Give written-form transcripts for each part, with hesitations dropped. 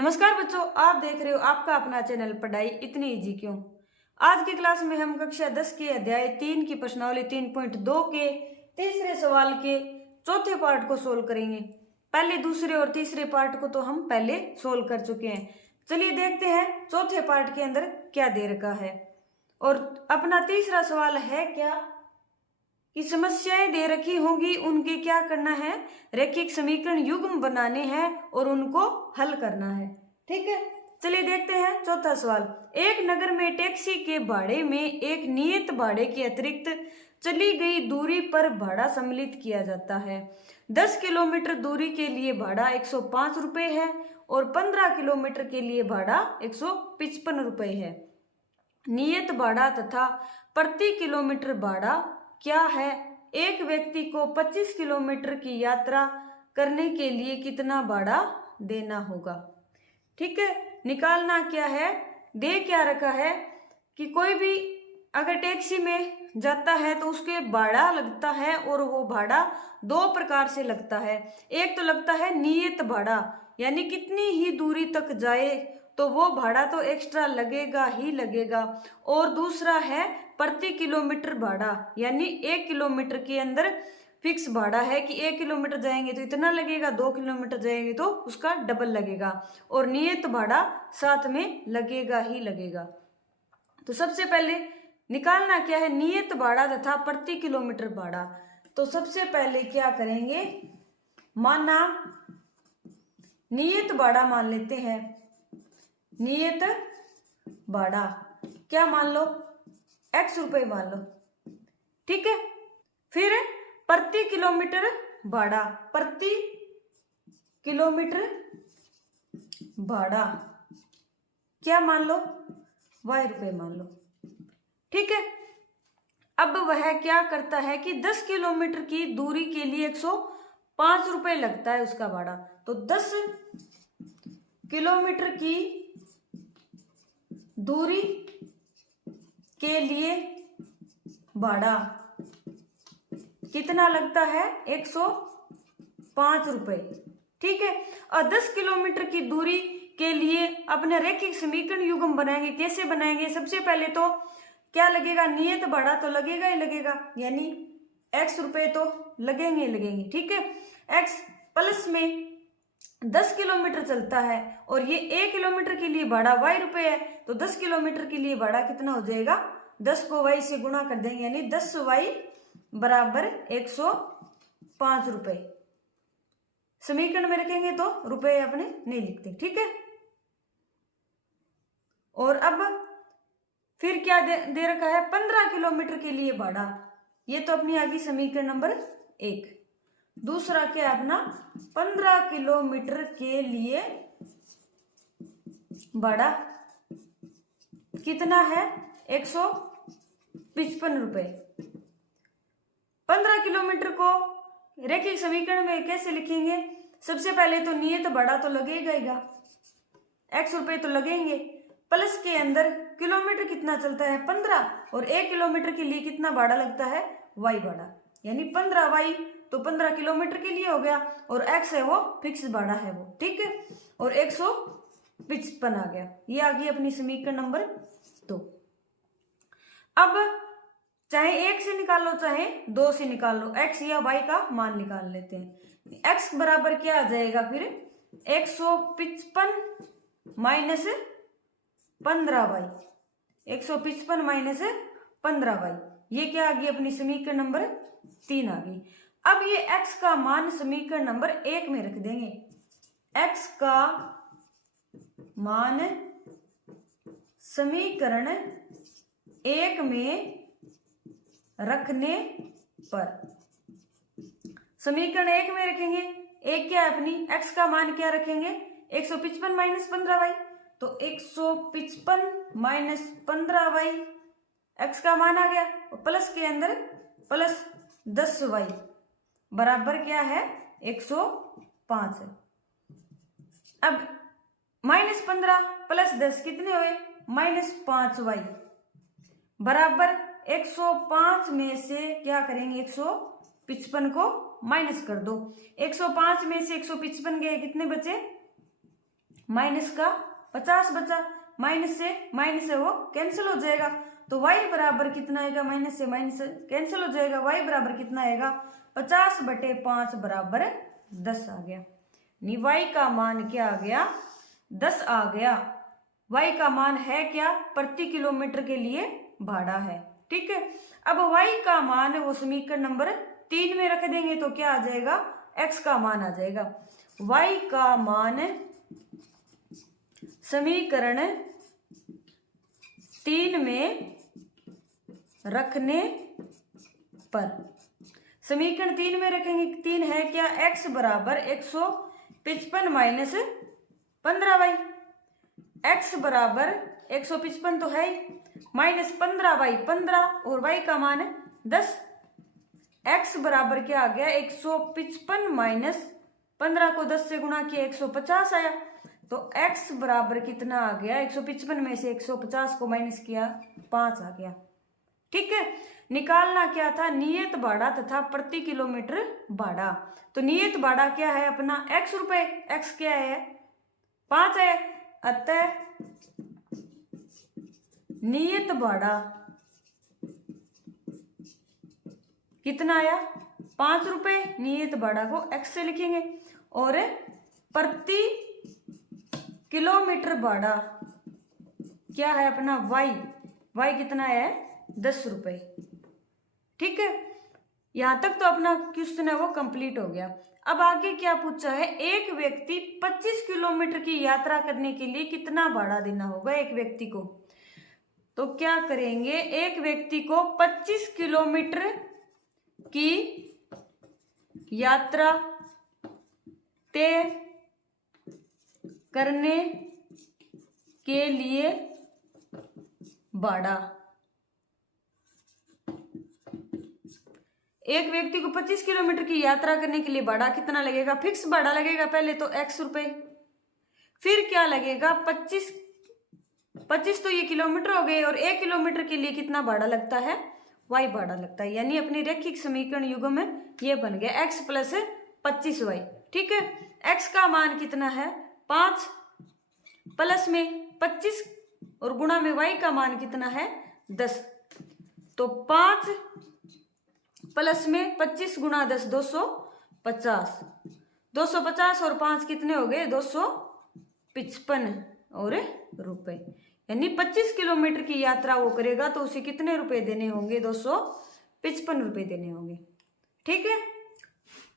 नमस्कार बच्चों, आप देख रहे हो आपका अपना चैनल पढ़ाई इतनी इजी क्यों। आज की क्लास में हम कक्षा 10 के अध्याय 3 की प्रश्नावली 3.2 के तीसरे सवाल के चौथे पार्ट को सोल्व करेंगे। पहले, दूसरे और तीसरे पार्ट को तो हम पहले सोल्व कर चुके हैं। चलिए देखते हैं चौथे पार्ट के अंदर क्या दे रखा है। और अपना तीसरा सवाल है क्या कि समस्याएं दे रखी होंगी, उनके क्या करना है, रैखिक समीकरण युग्म बनाने हैं और उनको हल करना है। ठीक है, चलिए देखते हैं चौथा सवाल। एक नगर में टैक्सी के भाड़े में एक नियत भाड़े के अतिरिक्त चली गई दूरी पर भाड़ा सम्मिलित किया जाता है। 10 किलोमीटर दूरी के लिए भाड़ा 105 रुपये है और 15 किलोमीटर के लिए भाड़ा 155 रुपये है। नियत भाड़ा तथा प्रति किलोमीटर भाड़ा क्या है? एक व्यक्ति को 25 किलोमीटर की यात्रा करने के लिए कितना भाड़ा देना होगा? ठीक है, निकालना क्या है, दे क्या रखा है कि कोई भी अगर टैक्सी में जाता है तो उसके भाड़ा लगता है और वो भाड़ा दो प्रकार से लगता है। एक तो लगता है नियत भाड़ा, यानी कितनी ही दूरी तक जाए तो वो भाड़ा तो एक्स्ट्रा लगेगा ही लगेगा, और दूसरा है प्रति किलोमीटर भाड़ा, यानी 1 किलोमीटर के अंदर फिक्स भाड़ा है कि 1 किलोमीटर जाएंगे तो इतना लगेगा, 2 किलोमीटर जाएंगे तो उसका डबल लगेगा, और नियत भाड़ा साथ में लगेगा ही लगेगा। तो सबसे पहले निकालना क्या है, नियत भाड़ा तथा प्रति किलोमीटर भाड़ा। तो सबसे पहले क्या करेंगे, माना नियत भाड़ा मान लेते हैं। नियत भाड़ा क्या मान लो, x रुपए मान लो। ठीक है, फिर प्रति किलोमीटर भाड़ा, प्रति किलोमीटर भाड़ा क्या मान लो, y रुपए मान लो। ठीक है, अब वह क्या करता है कि 10 किलोमीटर की दूरी के लिए 105 रुपए लगता है उसका भाड़ा। तो 10 किलोमीटर की दूरी के लिए भाड़ा कितना लगता है, 105 रुपए। ठीक है, और 10 किलोमीटर की दूरी के लिए अपने रैखिक समीकरण युग्म बनाएंगे। कैसे बनाएंगे, सबसे पहले तो क्या लगेगा, नियत भाड़ा तो लगेगा ही लगेगा, यानी x रुपए तो लगेंगे ही लगेंगे। ठीक है, x प्लस में 10 किलोमीटर चलता है और ये 1 किलोमीटर के लिए भाड़ा y रुपए है, तो 10 किलोमीटर के लिए भाड़ा कितना हो जाएगा, 10 को y से गुणा कर देंगे, यानी 10y बराबर 105 रुपए। समीकरण में रखेंगे तो रुपए अपने नहीं लिखते। ठीक है, और अब फिर क्या दे रखा है, 15 किलोमीटर के लिए भाड़ा। ये तो अपनी आ गई समीकरण नंबर 1। दूसरा क्या है अपना, 15 किलोमीटर के लिए भाड़ा कितना है, 155 रुपए। 15 किलोमीटर को रैखिक समीकरण में कैसे लिखेंगे, सबसे पहले तो नियत भाड़ा तो लगेगा ही, x रुपए तो लगेंगे, प्लस के अंदर किलोमीटर कितना चलता है 15, और 1 किलोमीटर के लिए कितना भाड़ा लगता है, y भाड़ा, यानी 15y, तो 15 किलोमीटर के लिए हो गया, और x है वो फिक्स भाड़ा है वो। ठीक है, और 155 आ गया। ये आ गई अपनी समीकरण नंबर 2। अब चाहे 1 से निकाल लो चाहे 2 से निकाल लो, x या y का मान निकाल लेते हैं। x बराबर क्या आ जाएगा फिर, 155 माइनस 15y, 155 माइनस 15y, ये क्या आ गई अपनी समीकरण नंबर 3 आ गई। अब ये x का मान समीकरण नंबर 1 में रख देंगे। x का मान समीकरण 1 में रखने पर, समीकरण 1 में रखेंगे, एक क्या है अपनी, x का मान क्या रखेंगे, 155 माइनस 15y, तो 155 माइनस 15y x का मान आ गया, और प्लस के अंदर प्लस 10y बराबर क्या है, 105 है। अब माइनस 15 प्लस 10 कितने हुए, माइनस 5y बराबर 105 में से क्या करेंगे, 155 को माइनस कर दो। 105 में से 155 गए, कितने बचे, माइनस का 50 बचा, माइनस से वो कैंसिल हो जाएगा, तो y बराबर कितना आएगा, माइनस से माइनस कैंसिल हो जाएगा, y बराबर कितना आएगा 50/5 बराबर 10 आ गया। यानी y का मान क्या आ गया, 10 आ गया। y का मान है क्या, प्रति किलोमीटर के लिए भाड़ा है। ठीक है, अब y का मान वो समीकरण नंबर 3 में रख देंगे तो क्या आ जाएगा, x का मान आ जाएगा। y का मान समीकरण 3 में रखने पर, समीकरण 3 में रखेंगे, 3 है क्या, x बराबर 155 माइनस 15y, x बराबर 155 तो है ही, माइनस 15/15 और y का मान 10, x बराबर क्या आ गया 155 माइनस 15 को 10 से गुणा किया 150 आया, तो x बराबर कितना आ गया, 155 में से 150 को माइनस किया 5 आ गया। ठीक है, निकालना क्या था, नियत भाड़ा तथा प्रति किलोमीटर भाड़ा। तो नियत भाड़ा क्या है अपना, x रुपए, x क्या है 5 है, अतः नियत भाड़ा कितना आया 5 रुपए, नियत भाड़ा को x से लिखेंगे, और प्रति किलोमीटर भाड़ा क्या है अपना y कितना है 10 रुपए। ठीक है, यहां तक तो अपना क्वेश्चन है वो कंप्लीट हो गया। अब आगे क्या पूछा है, एक व्यक्ति 25 किलोमीटर की यात्रा करने के लिए कितना भाड़ा देना होगा एक व्यक्ति को। तो क्या करेंगे, एक व्यक्ति को 25 किलोमीटर की यात्रा तय करने के लिए भाड़ा, एक व्यक्ति को 25 किलोमीटर की यात्रा करने के लिए भाड़ा कितना लगेगा, फिक्स भाड़ा लगेगा पहले तो x रुपए, फिर क्या लगेगा 25 तो ये किलोमीटर हो गए, और 1 किलोमीटर के लिए कितना भाड़ा लगता है, y भाड़ा लगता है। यानी अपनी रैखिक समीकरण युग्म में ये बन गया x प्लस 25y। ठीक है, x का मान कितना है 5 प्लस में 25 और गुणा में y का मान कितना है 10, तो 5 प्लस में 25 गुणा 10 250, 250 और 5 कितने हो गए 255 और रुपए। यानी 25 किलोमीटर की यात्रा वो करेगा तो उसे कितने रुपए देने होंगे, 255 रुपए देने होंगे। ठीक है,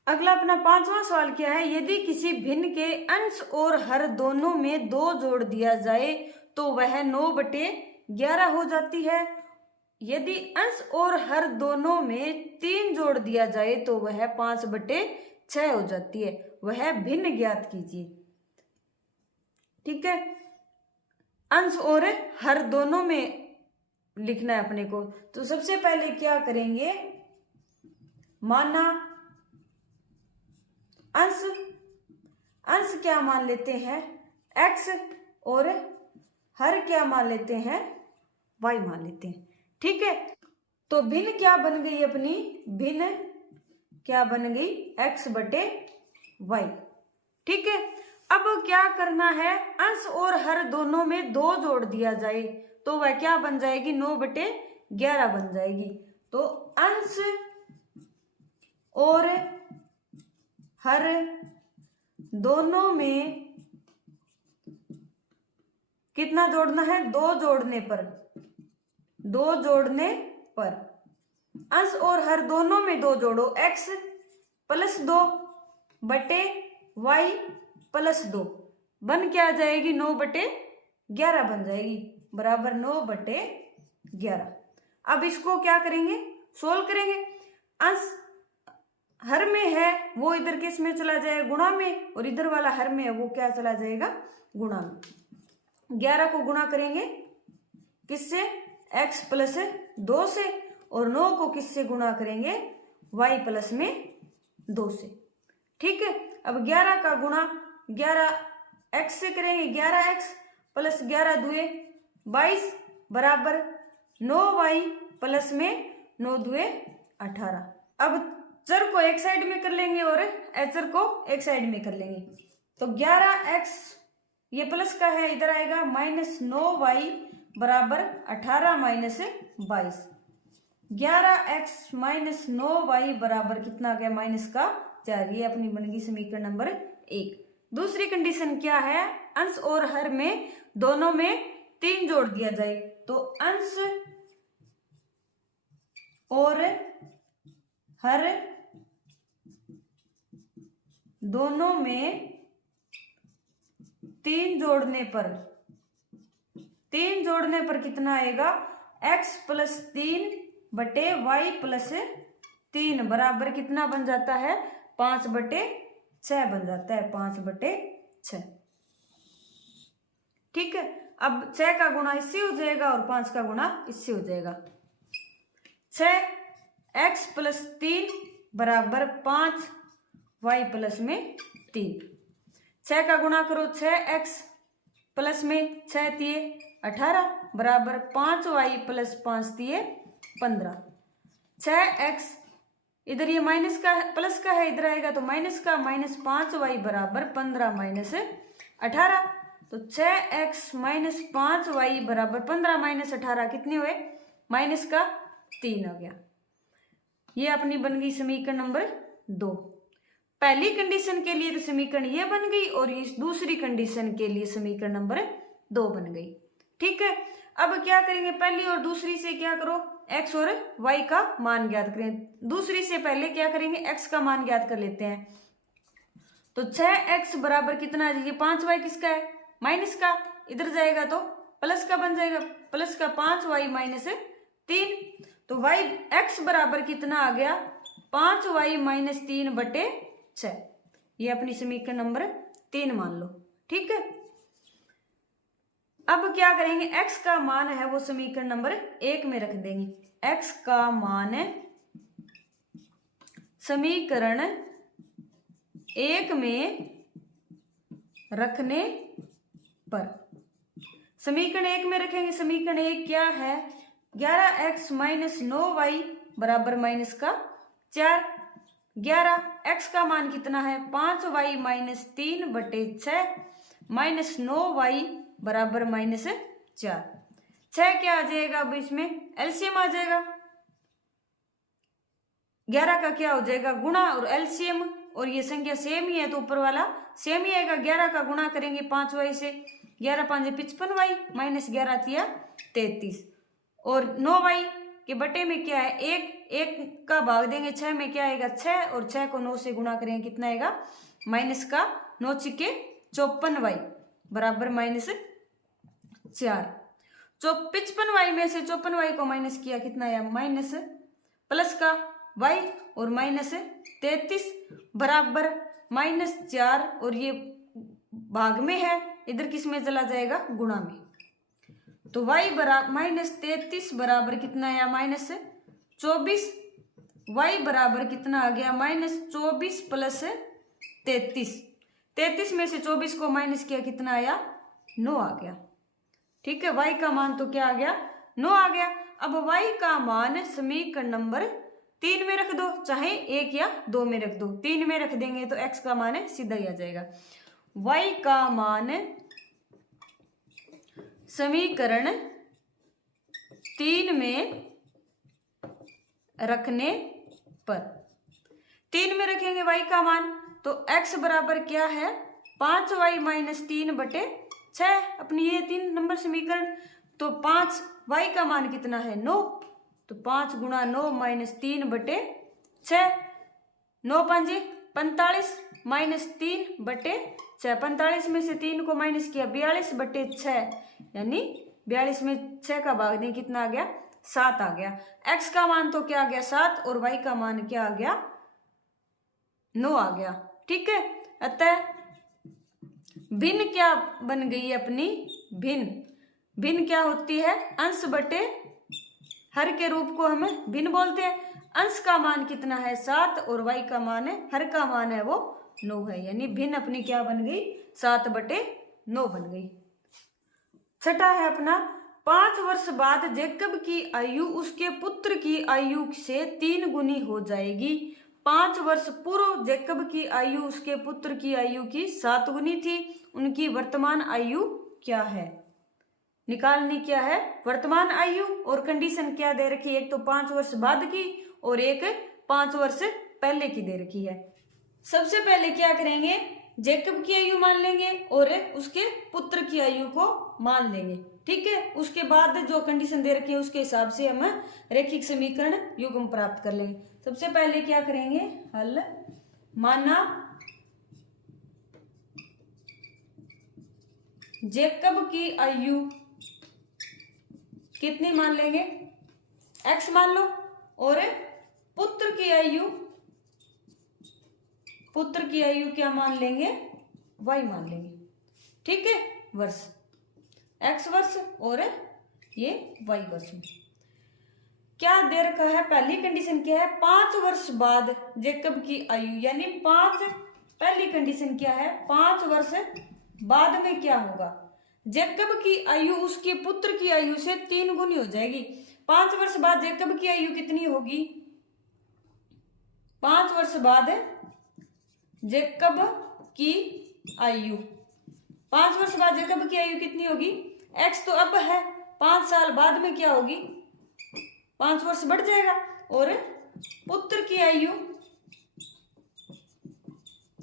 अगला अपना 5वां सवाल क्या है, यदि किसी भिन्न के अंश और हर दोनों में 2 जोड़ दिया जाए तो वह 9/11 हो जाती है, यदि अंश और हर दोनों में 3 जोड़ दिया जाए तो वह 5/6 हो जाती है, वह भिन्न ज्ञात कीजिए। ठीक है, अंश और हर दोनों में लिखना है अपने को। तो सबसे पहले क्या करेंगे, माना अंश क्या मान लेते हैं x और हर क्या मान लेते हैं y मान लेते हैं। ठीक है, तो भिन्न क्या बन गई अपनी, भिन्न क्या बन गई x/y। ठीक है, अब क्या करना है, अंश और हर दोनों में 2 जोड़ दिया जाए तो वह क्या बन जाएगी 9/11 बन जाएगी। तो अंश और हर दोनों में कितना जोड़ना है, 2 जोड़ने पर, 2 जोड़ने पर अंश और हर दोनों में 2 जोड़ो, x प्लस 2 बटे y प्लस 2 बन क्या आ जाएगी 9/11 बन जाएगी, बराबर 9/11। अब इसको क्या करेंगे, सोल्व करेंगे। अंश हर में है वो इधर किस में चला जाएगा, गुणा में, और इधर वाला हर में है वो क्या चला जाएगा, गुणा में। 11 को गुणा करेंगे किससे, x प्लस 2 से, और 9 को किससे गुणा करेंगे, y प्लस में 2 से। ठीक है, अब 11 का गुणा 11x से करेंगे, 11x प्लस 11 दुए 22 बराबर 9y प्लस में 9 दुए 18। अब चर को एक साइड में कर लेंगे और अचर को एक साइड में कर लेंगे, तो 11x ये प्लस का है, इधर आएगा -9y बराबर 18 माइनस 22। 11x माइनस 9y बराबर कितना आ गया, माइनस का 4। ये अपनी बन गई समीकरण नंबर 1। दूसरी कंडीशन क्या है, अंश और हर में दोनों में 3 जोड़ दिया जाए, तो अंश और हर दोनों में 3 जोड़ने पर कितना आएगा, x प्लस 3 बटे वाई प्लस 3 बराबर कितना बन जाता है, 5/6 बन जाता है, 5/6। ठीक है, अब 6 का गुणा इससे हो जाएगा और 5 का गुणा इससे हो जाएगा। 6x प्लस 3 बराबर 5 y प्लस में 3। 6 का गुणा करो, 6x प्लस में 6 दिए 18 बराबर 5y प्लस 5 दिए 15। 6x इधर ये माइनस का है, प्लस का है, इधर आएगा तो माइनस का, -5y बराबर 15 माइनस 18। तो 6x माइनस 5y बराबर 15 माइनस 18 कितने हुए, माइनस का 3 हो गया। ये अपनी बन गई समीकरण नंबर 2। पहली कंडीशन के लिए तो समीकरण ये बन गई और इस दूसरी कंडीशन के लिए समीकरण नंबर 2 बन गई। ठीक है, अब क्या करेंगे, पहली और दूसरी से क्या करो, x और y का मान ज्ञात करें। दूसरी से पहले क्या करेंगे, x का मान ज्ञात कर लेते हैं। तो 6x बराबर कितना आ जाएगी, 5y किसका है, माइनस का, इधर जाएगा तो प्लस का बन जाएगा, प्लस का 5y माइनस 3। तो y x बराबर कितना आ गया, 5y माइनस 3/6। ये अपनी समीकरण नंबर 3 मान लो। ठीक है, अब क्या करेंगे, x का मान है वो समीकरण नंबर 1 में रख देंगे। x का मान समीकरण 1 में रखने पर, समीकरण 1 में रखेंगे। समीकरण 1 क्या है, 11x माइनस 9y बराबर माइनस का 4। 11x का मान कितना है, 5y माइनस 3/6 माइनस 9y बराबर माइनस 4। 6 क्या आ जाएगा, अब इसमें एलसीएम आ जाएगा, 11 का क्या हो जाएगा गुणा और एलसीएम, और ये संख्या सेम ही है तो ऊपर वाला सेम ही आएगा। 11 का गुणा करेंगे 5y से, 11 5 55y माइनस 11 तिया 33, और 9y के बटे में क्या है, 1 का भाग देंगे 6 में, क्या आएगा 6, और 6 को 9 से गुणा करेंगे कितना आएगा, माइनस का 9 छिके 54y बराबर माइनस 4। 55y में से 54y को माइनस किया कितना आया, माइनस प्लस का y और माइनस 33 बराबर -4, और ये भाग में है, इधर किस में चला जाएगा, गुणा में। तो y बराबर -33 बराबर कितना आया, -24। y बराबर कितना आ गया, -24 प्लस 33। 33 में से 24 को माइनस किया कितना आया, 9 आ गया। ठीक है, y का मान तो क्या आ गया, 9 आ गया। अब y का मान समीकरण नंबर 3 में रख दो, चाहे 1 या 2 में रख दो। 3 में रख देंगे तो x का मान सीधा ही आ जाएगा। y का मान समीकरण 3 में रखने पर, 3 में रखेंगे y का मान, तो x बराबर क्या है, 5y माइनस 3/6, अपनी ये 3 नंबर समीकरण। तो 5y का मान कितना है, 9, तो 5 गुणा 9 माइनस 3/6, 9 5 45 माइनस 3/6, 45 में से 3 को माइनस किया 42/6, यानी 42 में 6 का भाग दें कितना आ गया, 7 आ गया। x का मान तो क्या आ गया, 7, और y का मान क्या आ गया, 9 आ गया। ठीक है, अतः भिन्न क्या बन गई अपनी, भिन्न क्या होती है, अंश बटे हर के रूप को हम भिन्न बोलते हैं। अंश का मान कितना है, 7, और y का मान है, हर का मान है वो 9 है, यानी भिन्न अपनी क्या बन गई, 7/9 बन गई। छठा है अपना, 5 वर्ष बाद जैकब की आयु उसके पुत्र की आयु से 3 गुनी हो जाएगी। 5 वर्ष पूर्व जैकब की आयु उसके पुत्र की आयु की 7 गुनी थी। उनकी वर्तमान आयु क्या है? निकालनी क्या है? वर्तमान आयु। और कंडीशन क्या दे रखी है? एक तो 5 वर्ष बाद की और एक 5 वर्ष पहले की दे रखी है। सबसे पहले क्या करेंगे, जैकब की आयु मान लेंगे और उसके पुत्र की आयु को मान लेंगे। ठीक है, उसके बाद जो कंडीशन दे रखी है उसके हिसाब से हम रैखिक समीकरण युग्म प्राप्त कर लेंगे। सबसे पहले क्या करेंगे, हल माना जैकब की आयु कितनी मान लेंगे, x मान लो, और पुत्र की आयु क्या मान लेंगे, y मान लेंगे। ठीक है, वर्ष x वर्ष और ये y वर्ष में क्या दे रखा है, पहली कंडीशन क्या है, 5 वर्ष बाद जैकब की आयु, यानी 5, पहली कंडीशन क्या है, 5 वर्ष बाद में क्या होगा, जैकब की आयु उसके पुत्र की आयु से 3 गुनी हो जाएगी। 5 वर्ष बाद जैकब की आयु कितनी होगी, 5 वर्ष बाद जैकब की आयु, 5 वर्ष बाद जैकब की आयु कितनी होगी, x तो अब है, 5 साल बाद में क्या होगी, 5 वर्ष बढ़ जाएगा। और पुत्र की आयु,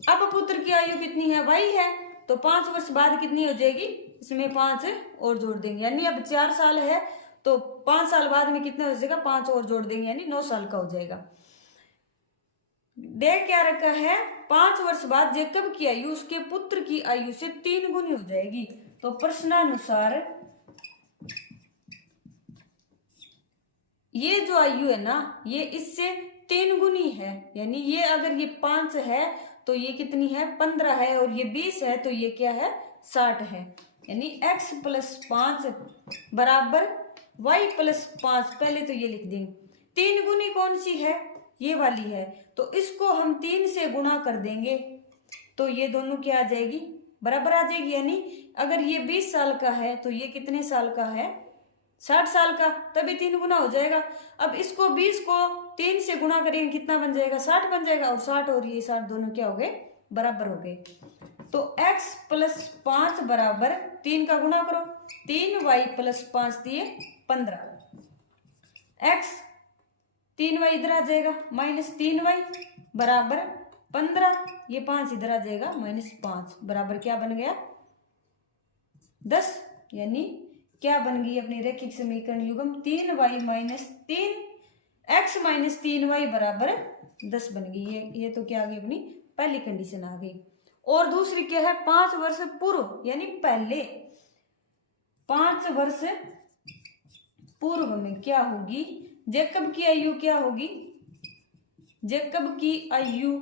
अब पुत्र की आयु कितनी है, y है, तो 5 वर्ष बाद कितनी हो जाएगी, इसमें 5 और जोड़ देंगे, यानी अब 4 साल है तो 5 साल बाद में कितना हो जाएगा, 5 और जोड़ देंगे, यानी 9 साल का हो जाएगा। दे क्या रखा है, 5 वर्ष बाद जैकब की आयु उसके पुत्र की आयु से 3 गुनी हो जाएगी। तो प्रश्नानुसार ये जो आयु है ना, ये इससे 3 गुनी है, यानी ये अगर ये 5 है तो ये कितनी है, 15 है, और ये 20 है तो ये क्या है, 60 है। यानी x + 5 बराबर y + 5, पहले तो ये लिख देंगे। 3 गुनी कौन सी है, ये वाली है, तो इसको हम 3 से गुणा कर देंगे तो ये दोनों क्या आ जाएगी, बराबर आ जाएगी। यानी अगर ये 20 साल का है तो ये कितने साल का है, 60 साल का, तभी 3 गुना हो जाएगा। अब इसको 20 को 3 से गुणा करेंगे, कितना बन जाएगा, 60 बन जाएगा, और 60 और ये 60 दोनों क्या हो गए, बराबर हो गए। तो x + 5 बराबर 3 का गुणा करो, 3y + 5 दिए 15, x 3y इधर आ जाएगा, -3y बराबर 15, ये 5 इधर आ जाएगा, -5 बराबर क्या बन गया, 10। यानी क्या बन गई अपनी रैखिक समीकरण युग्म, 3y - 3 x - 3y बराबर 10 बन गई। ये तो क्या आ गई, अपनी पहली कंडीशन आ गई। और दूसरी क्या है, 5 वर्ष पूर्व, यानी पहले 5 वर्ष पूर्व में क्या होगी, जैकब की आयु क्या होगी, जैकब की आयु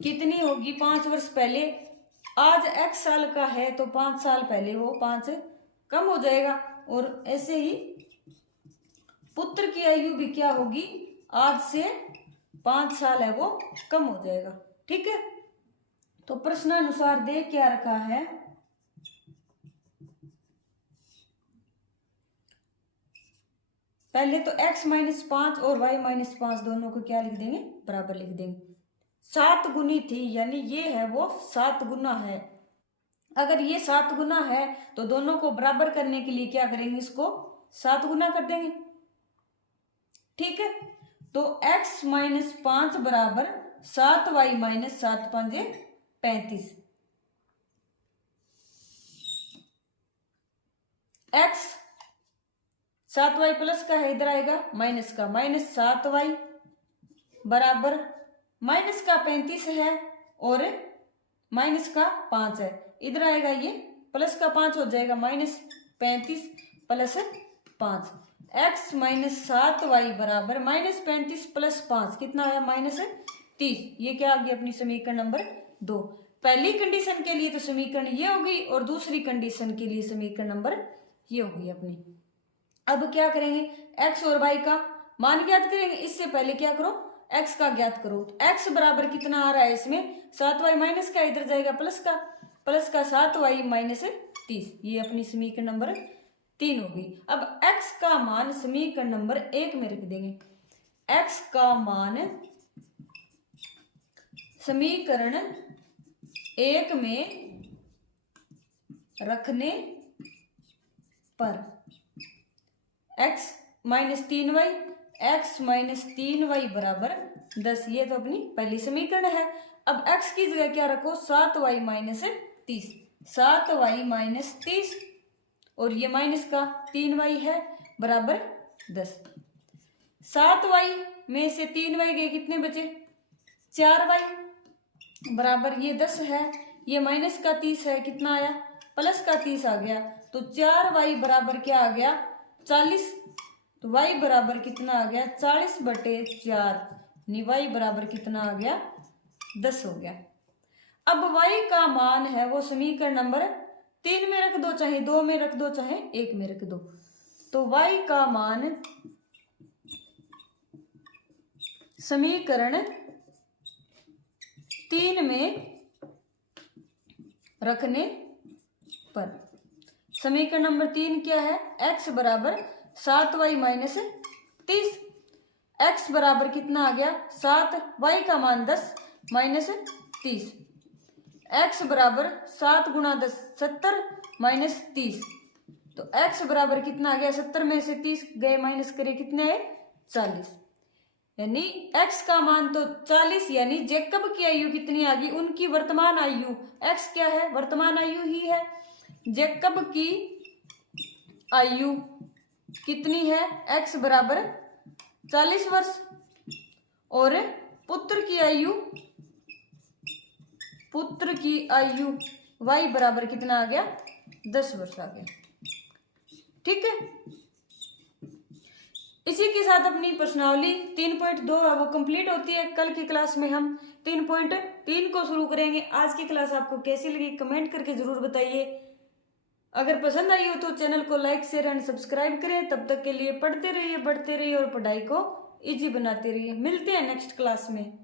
कितनी होगी, 5 वर्ष पहले, आज x साल का है तो 5 साल पहले वो 5 कम हो जाएगा। और ऐसे ही पुत्र की आयु भी क्या होगी, आज से 5 साल है वो कम हो जाएगा। ठीक है, तो प्रश्नानुसार दे क्या रखा है, पहले तो x - 5 और y - 5 दोनों को क्या लिख देंगे, बराबर लिख देंगे। 7 गुनी थी, यानी ये है वो 7 गुना है। अगर ये 7 गुना है तो दोनों को बराबर करने के लिए क्या करेंगे, इसको 7 गुना कर देंगे। ठीक है, तो x - 5 बराबर 7y - 7 5 35, x 7y प्लस का है, इधर आएगा माइनस का, -7y बराबर माइनस का 35 है और माइनस का 5 है, इधर आएगा ये प्लस का 5 हो जाएगा, -35 + 5, x - 7y बराबर -35 + 5 कितना है, -30। ये क्या आ गई अपनी समीकरण नंबर 2। पहली कंडीशन के लिए तो समीकरण ये होगी और दूसरी कंडीशन के लिए समीकरण नंबर ये होगी अपनी। अब क्या करेंगे, x और y का मान ज्ञात करेंगे। इससे पहले क्या करो, x का ज्ञात करो। x बराबर कितना आ रहा है इसमें, 7y माइनस का, इधर जाएगा प्लस का 7y - 30। ये अपनी समीकरण नंबर 3 होगी। अब x का मान समीकरण नंबर 1 में रख देंगे। x का मान समीकरण 1 में रखने पर x minus 3y x minus 3y बराबर 10। ये तो अपनी पहली समीकरण है। अब x की जगह क्या रखो, 7y माइनस 30, 7y माइनस 30 और ये माइनस का 3y है बराबर 10। 7y में से 3y गए, कितने बचे, 4y बराबर ये 10 है। ये माइनस का 30 है, कितना आया, प्लस का 30 आ गया। तो 4y बराबर क्या आ गया, 40। तो y बराबर कितना आ गया, 40/4, y बराबर कितना आ गया, 10 हो गया। अब y का मान है वो समीकरण नंबर 3 में रख दो, चाहे 2 में रख दो, चाहे 1 में रख दो। तो y का मान समीकरण 3 में रखने पर, समीकरण नंबर 3 क्या है, x बराबर 7y माइनस 30, x बराबर कितना आ गया 7, y का मान 10 माइनस 30, x बराबर 7 गुणा 10 70 माइनस 30। तो x बराबर कितना आ गया, 70 में से 30 गए माइनस करे, कितने है, 40। यानी x का मान तो 40, यानी जैकब की आयु कितनी आ गई, उनकी वर्तमान आयु, x क्या है, वर्तमान आयु ही है। जैकब की आयु कितनी है, x बराबर 40 वर्ष और पुत्र की आयु y बराबर कितना आ गया, 10 वर्ष आ गया। ठीक है, इसी के साथ अपनी प्रश्नावली 3.2 है वो कंप्लीट होती है। कल की क्लास में हम 3.3 को शुरू करेंगे। आज की क्लास आपको कैसी लगी कमेंट करके जरूर बताइए। अगर पसंद आई हो तो चैनल को लाइक शेयर एंड सब्सक्राइब करें। तब तक के लिए पढ़ते रहिए, बढ़ते रहिए और पढ़ाई को इजी बनाते रहिए। मिलते हैं नेक्स्ट क्लास में।